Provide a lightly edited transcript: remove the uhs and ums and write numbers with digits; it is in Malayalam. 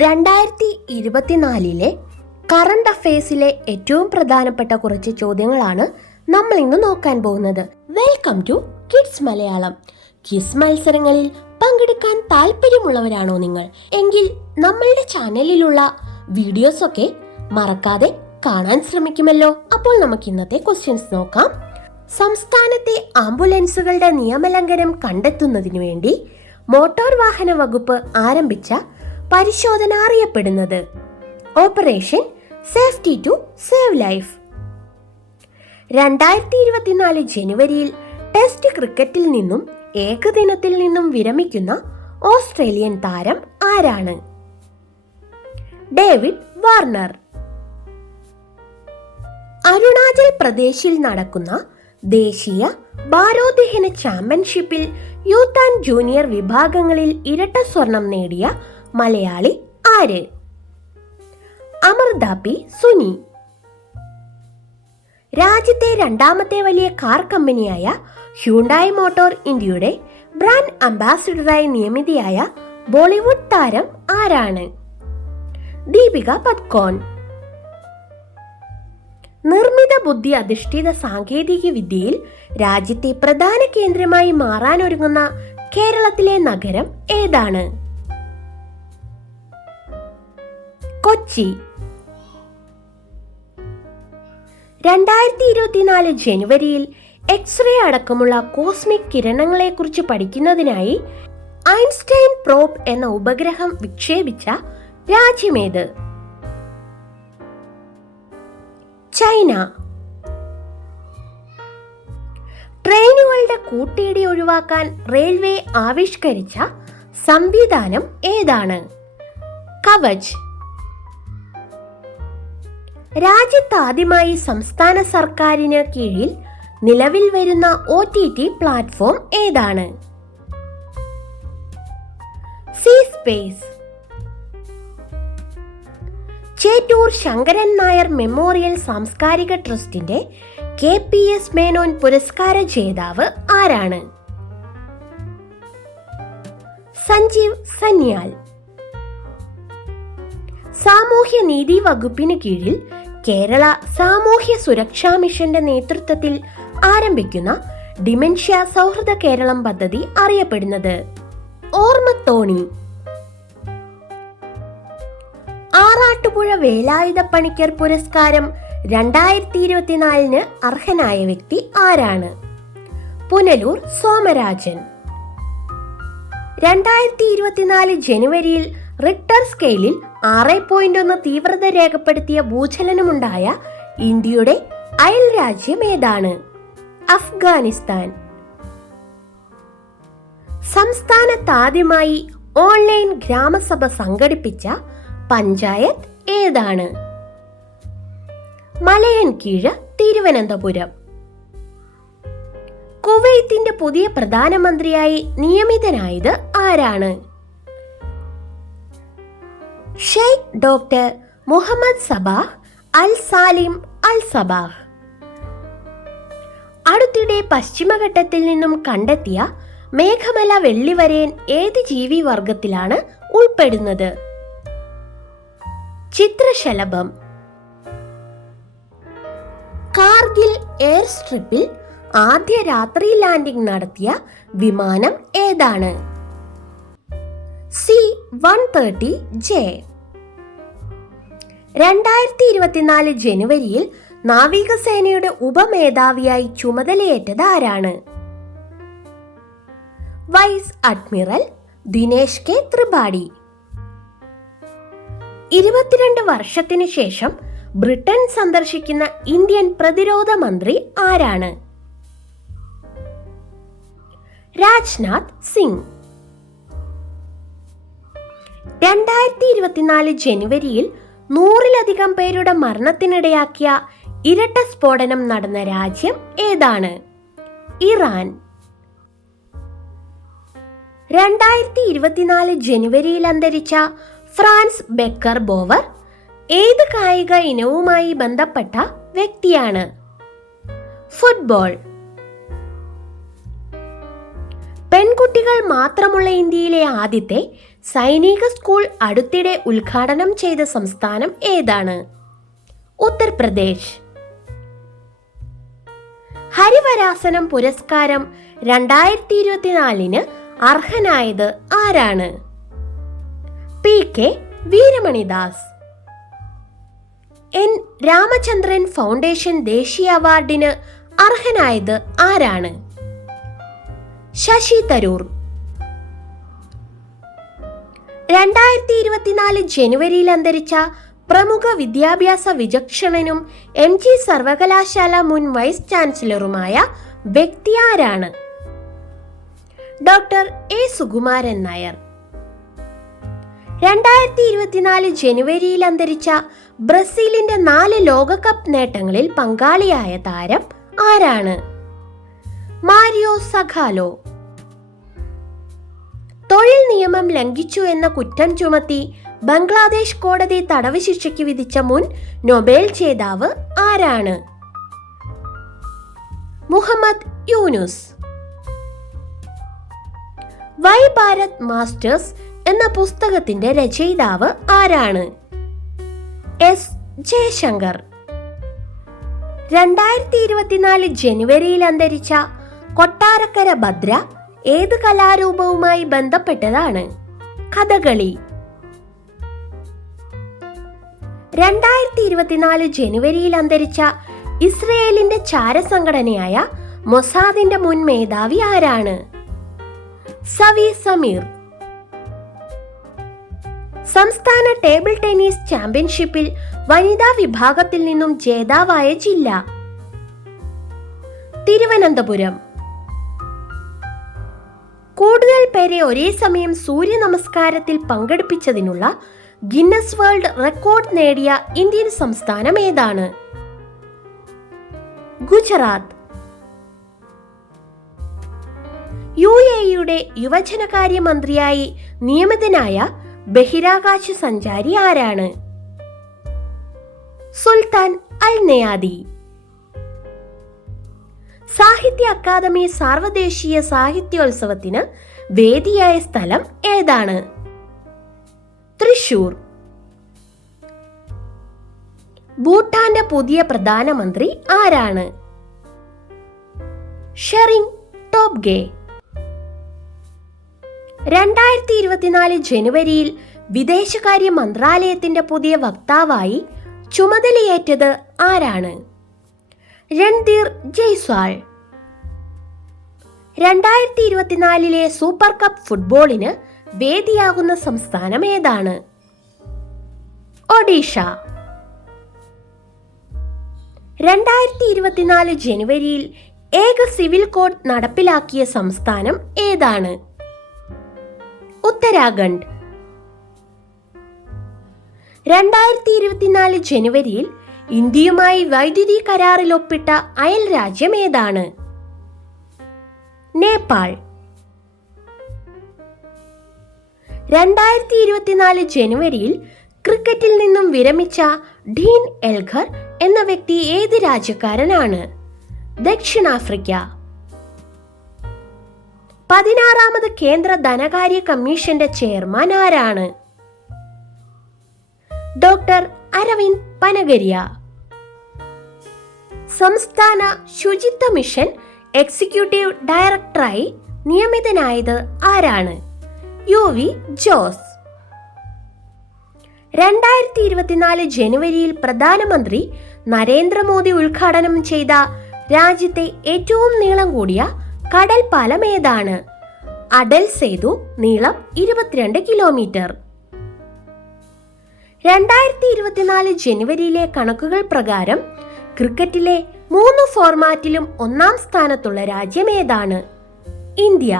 2024 കറണ്ട് അഫയേഴ്സിലെ ഏറ്റവും പ്രധാനപ്പെട്ട കുറച്ച് ചോദ്യങ്ങളാണ് നമ്മൾ ഇന്ന് നോക്കാൻ പോകുന്നത്. Welcome to kids Malayalam. Quiz മത്സരങ്ങളിൽ പങ്കെടുക്കാൻ താല്പര്യമുള്ളവരാണോ നിങ്ങൾ? എങ്കിൽ നമ്മളുടെ ചാനലിലുള്ള വീഡിയോസൊക്കെ മറക്കാതെ കാണാൻ ശ്രമിക്കുമല്ലോ. അപ്പോൾ നമുക്ക് ഇന്നത്തെ ക്വസ്റ്റ്യൻസ് നോക്കാം. സംസ്ഥാനത്തെ ആംബുലൻസുകളുടെ നിയമലംഘനം കണ്ടെത്തുന്നതിനു വേണ്ടി മോട്ടോർ വാഹന വകുപ്പ് ആരംഭിച്ച പരിശോധന അറിയപ്പെടുന്നത് operation safety to save life. 2024 ജനുവരിയിൽ ടെസ്റ്റ് ക്രിക്കറ്റിൽ നിന്നും ഏകദിനത്തിൽ നിന്നും വിരമിക്കുന്ന ഓസ്ട്രേലിയൻ താരം ആരാണ്? David Warner. അരുണാചൽ പ്രദേശിൽ നടക്കുന്ന ദേശീയ ഭാരോദ്വഹന ചാമ്പ്യൻഷിപ്പിൽ യൂത്ത് ആൻഡ് ജൂനിയർ വിഭാഗങ്ങളിൽ ഇരട്ട സ്വർണം നേടിയ മലയാളി ആര്? അമൃത പി സുനി. രാജ്യത്തെ രണ്ടാമത്തെ വലിയ കാർ കമ്പനിയായ ഹ്യുണ്ടായി മോട്ടോർ ഇന്ത്യയുടെ ബ്രാൻഡ് അംബാസിഡറായി നിയമിതയായ ബോളിവുഡ് താരം ആരാണ്? ദീപിക പദുക്കോൺ. നിർമ്മിത ബുദ്ധി അധിഷ്ഠിത സാങ്കേതിക വിദ്യയിൽ രാജ്യത്തെ പ്രധാന കേന്ദ്രമായി മാറാനൊരുങ്ങുന്ന കേരളത്തിലെ നഗരം ഏതാണ്? കൊച്ചി. 2024 ജനുവരിയിൽ എക്സ്റേ അടക്കമുള്ള കോസ്മിക് കിരണങ്ങളെ കുറിച്ച് പഠിക്കുന്നതിനായി ഐൻസ്റ്റൈൻ പ്രോബ് എന്ന ഉപഗ്രഹം വിക്ഷേപിച്ച രാജ്യമേത്? ചൈന. ട്രെയിനുകളുടെ കൂട്ടിയിടി ഒഴിവാക്കാൻ റെയിൽവേ ആവിഷ്കരിച്ച സംവിധാനം ഏതാണ്? കവച്. രാജ്യത്താദ്യമായി സംസ്ഥാന സർക്കാരിന് കീഴിൽ നിലവിൽ വരുന്ന OTT പ്ലാറ്റ്ഫോം ഏതാണ്? C space. Chettur Sankaran Nair memorial സാംസ്കാരിക ട്രസ്റ്റിന്റെ KPS മേനോൻ പുരസ്കാര ജേതാവ് ആരാണ്? സഞ്ജീവ് സന്യാൽ. സാമൂഹ്യ നീതി വകുപ്പിന് കീഴിൽ കേരള സാമൂഹ്യ സുരക്ഷാ മിഷന്റെ നേതൃത്വത്തിൽ ആരംഭിക്കുന്ന ഡിമെൻഷ്യ സൗഹൃദ കേരളം പദ്ധതി അറിയപ്പെടുന്നത്? ഓർമ്മത്തോണി. ആറാട്ടുപുഴ വേലായുധ പണിക്കർ പുരസ്കാരം 2024 അർഹനായ വ്യക്തി ആരാണ്? പുനലൂർ സോമരാജൻ. 2024 ജനുവരിയിൽ റിക്ടർ സ്കെയിലിൽ 6.1 തീവ്രത രേഖപ്പെടുത്തിയ ഭൂചലനമുണ്ടായ ഇന്ത്യയുടെ അയൽ രാജ്യം ഏതാണ്? അഫ്ഗാനിസ്ഥാൻ. സംസ്ഥാനത്താദ്യമായി ഓൺലൈൻ ഗ്രാമസഭ സംഘടിപ്പിച്ച പഞ്ചായത്ത് ഏതാണ്? മലയൻകീഴ്, തിരുവനന്തപുരം. കുവൈത്തിന്റെ പുതിയ പ്രധാനമന്ത്രിയായി നിയമിതനായത് ആരാണ്? ഷെയ്ഖ് ഡോക്ടർ മുഹമ്മദ് സബാഹ് അൽ സാലിം അൽ സബാഹ്. അടുത്തിടെ പശ്ചിമഘട്ടത്തിൽ നിന്നും കണ്ടെത്തിയ മേഘമല വെള്ളിവരയൻ ഏത് ജീവി വർഗത്തിലാണ് ഉൾപ്പെടുന്നത്? ചിത്രശലഭം. കാർഗിൽ എയർ സ്ട്രിപ്പിൽ ആദ്യ രാത്രി ലാൻഡിംഗ് നടത്തിയ വിമാനം ഏതാണ്? C-130J. 2024 ജനുവരിയിൽ നാവികസേനയുടെ ഉപമേധാവിയായി ചുമതലയേറ്റത് ആരാണ്? Vice admiral Dinesh K Tripathi. 22 വർഷത്തിനു ശേഷം ബ്രിട്ടൻ സന്ദർശിക്കുന്ന ഇന്ത്യൻ പ്രതിരോധ മന്ത്രി ആരാണ്? രാജ്നാഥ് സിംഗ്. 2024 ജനുവരിയിൽ 100-ലധികം പേരുടെ മരണത്തിനിടയാക്കിയ ഇരട്ട സ്ഫോടനം നടന്ന രാജ്യം ഏതാണ്? ഇറാൻ. 2024 ജനുവരിയിൽ അന്തരിച്ച ഫ്രാൻസ് ബെക്കർ ബോവർ ഏത് കായിക ഇനവുമായി ബന്ധപ്പെട്ട വ്യക്തിയാണ്? ഫുട്ബോൾ. പെൺകുട്ടികൾ മാത്രമുള്ള ഇന്ത്യയിലെ ആദ്യത്തെ സൈനിക സ്കൂൾ അടുത്തിടെ ഉദ്ഘാടനം ചെയ്ത സംസ്ഥാനം ഏതാണ്? ഉത്തർപ്രദേശ്. ഹരിവരാസനം പുരസ്കാരം 2024 അർഹനായത് ആരാണ്? PK Veeramanidas. N Ramachandran foundation ദേശീയ അവാർഡിന് അർഹനായത് ആരാണ്? ശശി തരൂർ. 2024 ജനുവരിയിൽ അന്തരിച്ച പ്രമുഖ വിദ്യാഭ്യാസ വിചക്ഷണനും MG സർവകലാശാല മുൻ വൈസ് ചാൻസലറുമായ വ്യക്തി ആരാണ്? Doctor A Sukumaran Nair. 2024 ജനുവരിയിൽ അന്തരിച്ച ബ്രസീലിന്റെ 4 ലോകകപ്പ് നേട്ടങ്ങളിൽ പങ്കാളിയായ താരം ആരാണ്? മാരിയോ സഖാലോ. തൊഴിൽ നിയമം ലംഘിച്ചു എന്ന കുറ്റം ചുമത്തി ബംഗ്ലാദേശ് കോടതി തടവ് ശിക്ഷയ്ക്ക് വിധിച്ച മുൻ നൊബേൽ ജേതാവ് ആരാണ്? മുഹമ്മദ് യൂനുസ്. വൈ ഭാരത് മാസ്റ്റേഴ്സ് എന്ന പുസ്തകത്തിന്റെ രചയിതാവ് ആരാണ്? S ജയശങ്കർ. 2024 ജനുവരിയിൽ അന്തരിച്ച കൊട്ടാരക്കര ഭദ്ര ഏത് കലാരൂപവുമായി ബന്ധപ്പെട്ടതാണ്? കഥകളി. 2024 ജനുവരിയിൽ അന്തരിച്ച ഇസ്രയേലിന്റെ ചാരസംഘടനയായ മൊസാദിന്റെ മുൻ മേധാവി ആരാണ്? സവി സമീർ. സംസ്ഥാന ടേബിൾ ടെന്നീസ് ചാമ്പ്യൻഷിപ്പിൽ വനിതാ വിഭാഗത്തിൽ നിന്നും ജേതാവായ ജില്ല? തിരുവനന്തപുരം. കൂടുതൽ പേരെ ഒരേ സമയം സൂര്യ നമസ്കാരത്തിൽ പങ്കെടുപ്പിച്ചതിനുള്ള ഗിന്നസ് വേൾഡ് റെക്കോർഡ് നേടിയ ഇന്ത്യൻ സംസ്ഥാനം ഏതാണ്? ഗുജറാത്ത്. UAE-യുടെ യുവജനകാര്യ മന്ത്രിയായി നിയമിതനായ ബഹിരാകാശ സഞ്ചാരി ആരാണ്? സുൽത്താൻ അൽ നയാദി. സാഹിത്യ അക്കാദമി സാർവദേശീയ സാഹിത്യോത്സവത്തിന് വേദിയായ സ്ഥലം ഏതാണ്? തൃശൂർ. ഭൂട്ടാന്റെ പുതിയ പ്രധാനമന്ത്രി ആരാണ്? ഷെറിംഗ് ടോബ്ഗെ. 2024 ജനുവരിയിൽ വിദേശകാര്യ മന്ത്രാലയത്തിന്റെ പുതിയ വക്താവായി ചുമതലയേറ്റത് ആരാണ്? രൺധീർ ജയ്സ്വാൾ. 2024 സൂപ്പർ കപ്പ് ഫുട്ബോളിന് വേദിയാകുന്ന സംസ്ഥാനം ഏതാണ്? ഒഡീഷ. 2024 ജനുവരിയിൽ ഏക സിവിൽ കോഡ് നടപ്പിലാക്കിയ സംസ്ഥാനം ഏതാണ്? ഉത്തരാഖണ്ഡ്. 2024 ജനുവരിയിൽ ഇന്ത്യയുമായി വൈദ്യുതി കരാറിൽ ഒപ്പിട്ട അയൽ രാജ്യം ഏതാണ്? നേപ്പാൾ. 2024 ജനുവരിയിൽ ക്രിക്കറ്റിൽ നിന്നും വിരമിച്ച ഡീൻ എൽഗർ എന്ന വ്യക്തി ഏത് രാജ്യക്കാരനാണ്? ദക്ഷിണാഫ്രിക്ക. 16ാമത് കേന്ദ്ര ധനകാര്യ കമ്മീഷന്റെ ചെയർമാൻ ആരാണ്? ഡോക്ടർ അരവിന്ദ് പനഗരിയ. സംസ്ഥാന ശുചിത്വ മിഷൻ എക്സിക്യൂട്ടീവ് ഡയറക്ടറായി നിയമിതനായത് ആരാണ്? UV ജോസ്. 2024 ജനുവരിയിൽ പ്രധാനമന്ത്രി നരേന്ദ്രമോദി ഉദ്ഘാടനം ചെയ്ത രാജ്യത്തെ ഏറ്റവും നീളം കൂടിയ കടൽ പാലം ഏതാണ്? അടൽ സേതു. നീളം 22 കിലോമീറ്റർ. 2024 ജനുവരിയിലെ കണക്കുകൾ പ്രകാരം ക്രിക്കറ്റിലെ 3 ഫോർമാറ്റിലും 1ാം സ്ഥാനത്തുള്ള രാജ്യം ഏതാണ്? ഇന്ത്യ.